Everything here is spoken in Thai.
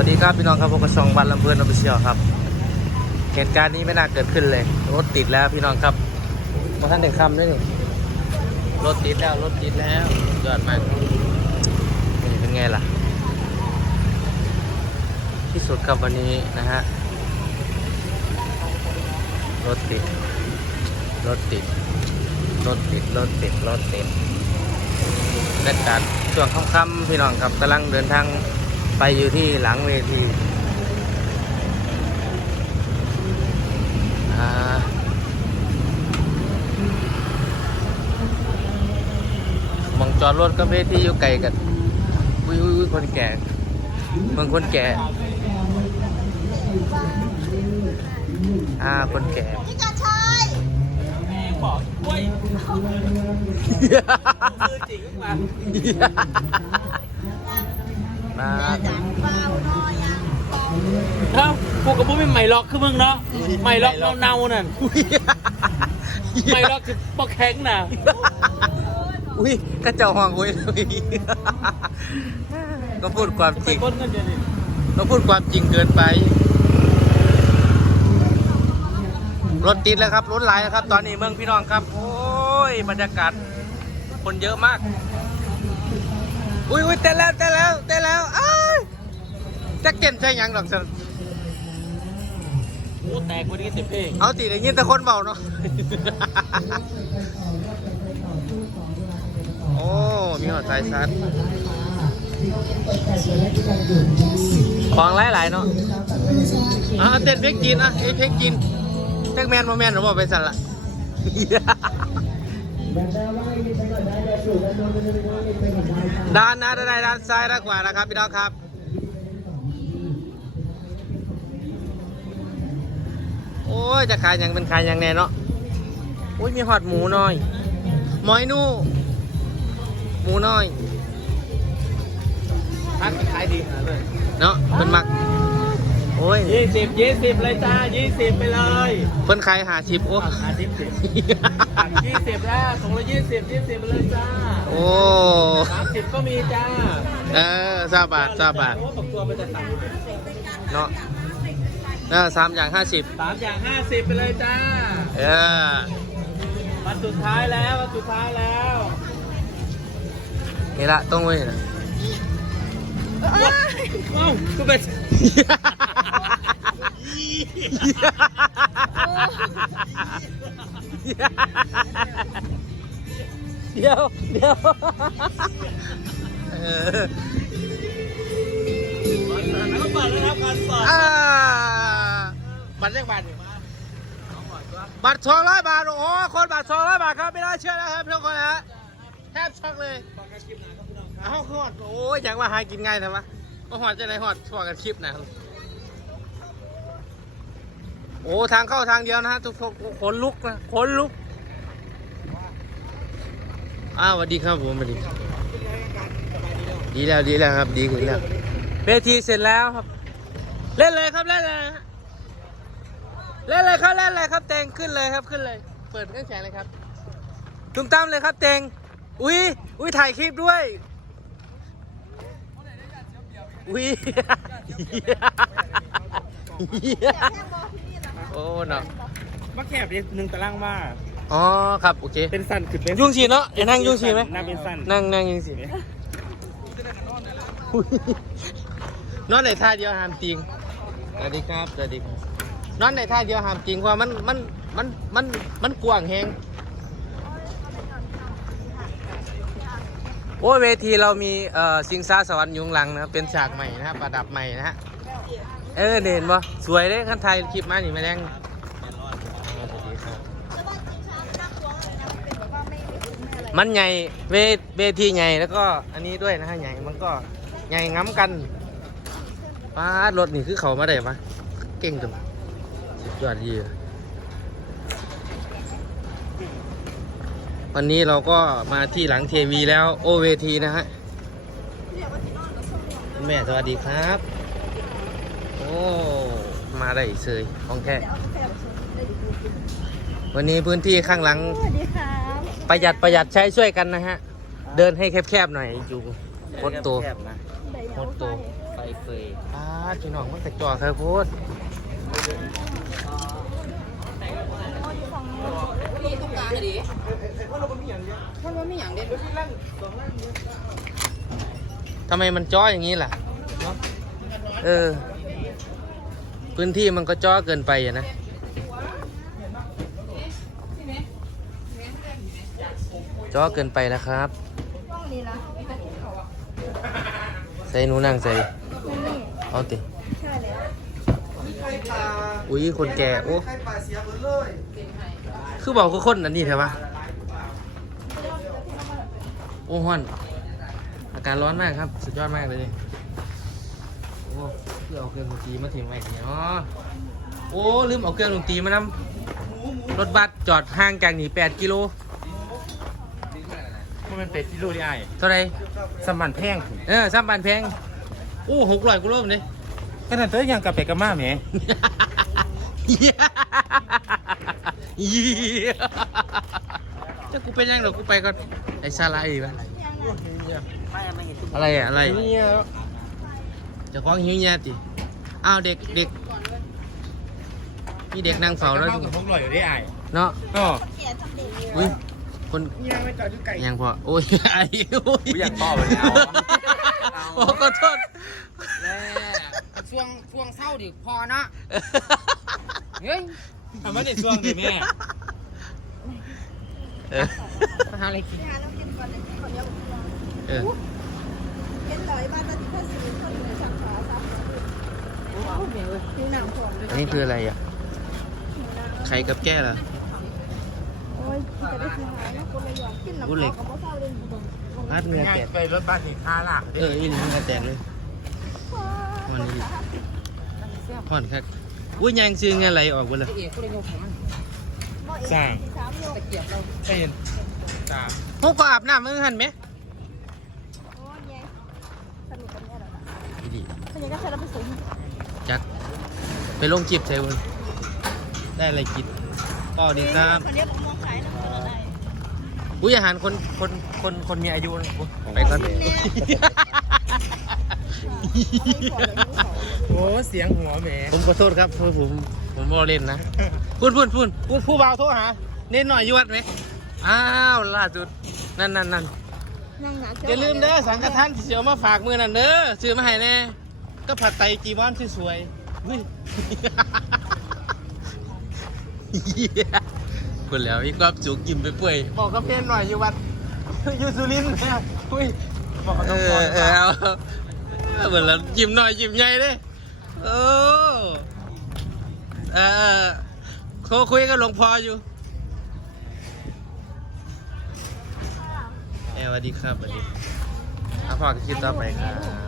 วัสดีครับพี่น้องครับพวกระชองบันลำเพลินออฟฟิเชียลครับ เหตุการณ์นี้ไม่น่าเกิดขึ้นเลย รถติดแล้วพี่น้องครับพอท่านเด็กคำด้วยนี่รถติดแล้วรถติดแล้วยอดมากนี่เป็นไงล่ะ ที่สุดครับวันนี้นะฮะรถติดรถติดรถติดรถติดรถติดบรรยากาศช่วงค่ำๆพี่น้องครับกำลังเดินทาง ไปอยู่ที่หลังเวทีอ่ามองจอดรถก็เวทีอยู่ไกลกันอุ้ยอุ้ยอุ้ยคนแก่เมืองคนแก่ อ่า คนแก่พี่กระชายบอกกล้วยซื้อจริงมา มาจังเปล่าน้อยยังเอ้ากูกับมึงไม่ใหม่ล็อกคือมึงเนาะใหม่ล็อกเน่าๆนั่นใหม่ล็อกคือปอกแข็งน่ะอุ้ยกระเจ้าห้องอุ้ยอุ้ยก็พูดความจไปริงก้นเงินเดือนนี่ก็พูดความจริงเกินไปรถติดแล้วครับรถหลายแล้วครับ ตอนนี้เมืองพี่น้องครับ โอ้ยบรรยากาศคนเยอะมาก อุ้ยอุ้ยเต้นแล้วเต้นแล้วเต้นแล้วอ้ายจักเต้นใช่หยังดอกสันโอ้แตกวันนี้เต็มเพลงเอาตีได้ยินแต่คนเบาเนาะ โอ้ มีหัวใจซัดของหลายๆเนาะอะเต้นเพลงจีนอะเอ้ยเพลงจีนเพลงแมนมาแมนหรือว่าไปสั่นละ ด้านหน้าด้านในด้านซ้ายด้านขวานะครับพี่น้องครับโอ้ยจะขายหยังเป็นขายหยังแน่เนาะโอ้ยมีหอดหมูน้อยหมอยนู่หมูน้อยทักขายดีขนาดเลยเนาะเป็นมัก โอ้ยยี่สิบยี่สิบเลยจ้ายี่สิบไปเลยเพิ่นขายหาชิปโอ้อาทิตย์สิบยี่สิบแล้วสองร้อยยี่สิบยี่สิบไปเลยจ้าโอ้สามสิบก็มีจ้าเออซาบาทซาบาทโอ้ตกตัวไปจะสั่งเนาะเออสามอย่างห้าสิบสามอย่างห้าสิบไปเลยจ้าเออวันสุดท้ายแล้ววันสุดท้ายแล้วนี่ละต้องไว้นะ เอ้าก็เป็นเดี๋ยวเดี๋ยวเออแล้วบัตรแล้วการสอบอ่าบัตรเลขบัตรบัตรสองร้อยบาท โอ้โห คนบัตรสองร้อยบาทครับ ไม่น่าเชื่อนะครับทุกคนนะฮะแทบช็อกเลยเอ้าหอด โอ้ยอยางว่าหากินง่ายนะวะมาหอดจะไหนหอดพอกันคลิปนะครับโอ้ทางเข้าทางเดียวนะฮะทุกคนขนลุกนะขนลุก อ้าวสวัสดีครับผมสวัสดีดีแล้วดีแล้วครับดีขึ้นแล้วเวทีเสร็จแล้วครับ เล่นเลยครับเล่นเลยเล่นเลยครับเล่นเลยครับเตงขึ้นเลยครับขึ้นเลย เปิดเครื่องแข่งเลยครับตุ้มตามเลยครับเตงอุ้ยอุ้ยถ่ายคลิปด้วย อุ้ยโอ้เนาะมาแคบดิหนึ่งตารางว่าอ๋อครับโอเค เป็นสั้นคือเป็นยุ่งฉีเนาะไอ้นั่งยุ่งฉีไหมนั่งเป็นสั้นนั่งนั่งยุ่งฉีอุ๊ยนอนในท่าเดียวหามจริงสวัสดีครับสวัสดีครับนอนในท่าเดียวหามจริงเพราะว่ามันมันมันมันมันกว้างแฮง โอ้ยเวทีเรามีเอ่อซิงซ่าสวรรค์ยุงลังนะครับเป็นฉากใหม่นะครับประดับใหม่นะฮะเออเด่นปะสวยเลยคันไทยคลิปมาหนิแม่แดงสวัสดีครับแล้วบ้านจริงมันใหญ่เวเวทีใหญ่แล้วก็อันนี้ด้วยนะฮะใหญ่มันก็ใหญ่ง้ำกันป้ารถนี่คือเขามาได้ปะเก่งจังสุดยอดดีอะ วันนี้เราก็มาที่หลังเทวีแล้วโอเวทีนะฮะคุณแม่สวัสดีครับ โอ้มาได้เสยของแท้วันนี้พื้นที่ข้างหลังสวัสดีครับประหยัดประหยัดใช้ช่วยกันนะฮะ เดินให้แคบๆหน่อยอยู่โคตรโตแคบๆนะเดี๋ยวโคตรโตไฟอ้เฟยอ้าพี่น้องมันแต่จอเธอโพด มีตรงกลางดิมันว่าไมีอย่างเดียวทำไมมันจ้ออย่างนี้ล่ะ เออ พื้นที่มันก็จ้อเกินไปอะนะ จ้อเกินไปแล้วครับใส่หนูนั่งใส่เอาติอุ้ยคนแก่ โอ้ คือบอกคือคนอันนี้เถอะวะโอ้ฮ้อนอากาศร้อนมากครับ สุดยอดมากเลยโอ้เพื่อเอาเครื่องดนตรีมาถึงไว้ทีเนาะโอ้ลืมเอาเครื่องดนตรีมานำรถบัสจอดห่างจากนี่8กิโลมันเป็นเป็ดที่ลูกที่ไอ้เท่าไหรสมันแพงเออสามพันแพงโอ้หกร้อยกิโลมันเลยขนาดตัวยังกับเป็ดกับม่าแหมเหี้ยเหี้ย จะกูเป็นยังเดี๋ยวกูไปก่อนไอ้ซาลาอีกปะอะไรอะอะไรเจะคล้าของหิวแย่ติอ้าวเด็กเด็กมีเด็กนั่งเฝ้าแล้วกับพวกลอยอยู่ได้ไอ้เนาะก็เขียนทำเด็กอุ้ยคนยังพอโอ้ยไอ้โอ้ยอยากต่อไปเอาโอ้ขอโทษช่วงช่วงเศร้าดิพอเนาะเฮ้ย ทำมาในช่วงนี้แม่เออมาหาอะไรกิน ไปหาน้ำกินก่อนเลยก่อนเดี๋ยวเออเห็นหลอยบ้านตอนที่พ่อซื้อคนเหนือชักขาซับผิวหนังผอมเลยอันนี้คืออะไรอะ ไข่กับแก้เหรอโอ้ยจะได้ซื้อหานะคนละอย่างกินน้ำเขากับพ่อเศร้าเลยบุ๋มพัดเนื้อง่ายแตกไปรถบ้านสีค่าหลักเอออีหลีเนื้อแตกเลยวันนี้ดิพ่อนครับ อุ้ยยางซื้อเงินไหลออกหมดเลยเอกก็เลยโยกของมันสามโยกตะเกียบเราเป็นสามพวกก็อาบน้ำมือหันไหมโอ้ยไงสนุกกันเนี่ยเหรออีดีท่านยังก็ใช้เราไปสูงจักไปลงจีบใช่บนได้อะไรกินก็ดีครับคนนี้ผมมองขายนะคนอะไรอุ้ยอาหารคนคนคนคนมีอายุนะไปก่อนโอ้เสียงหัวแหมผมขอโทษครับผมผมผมบอเล่นนะพูดพูดพูดพูดผู้บ่าวโทรหาเน้นหน่อยอยวดไหมอ้าวล่าสุดนั่นนั่นนั่นนั่งหนาอย่าลืมเด้อสังฆทานที่เสียวมาฝากมือนั่นเด้อซื้อมาให้แน่ก็ผัดไตจีวอนสวยๆอุ้ยเหี้ยกูแล้วมีความสุขกินไปเปื่อยบอกกับเพื่อนหน่อยอยู่วัดอยู่สุรินทร์นะอุ้ยบอกกับเอน้องอเออเอาเอาเหมือนเรายิ้มหน่อยยิ้มใหญ่เลยโอ้ เออเออโทรคุยกับหลวงพ่ออยู่เออสวัสดีครับสวัสดีเอาพอกับคลิปต่อไปครับ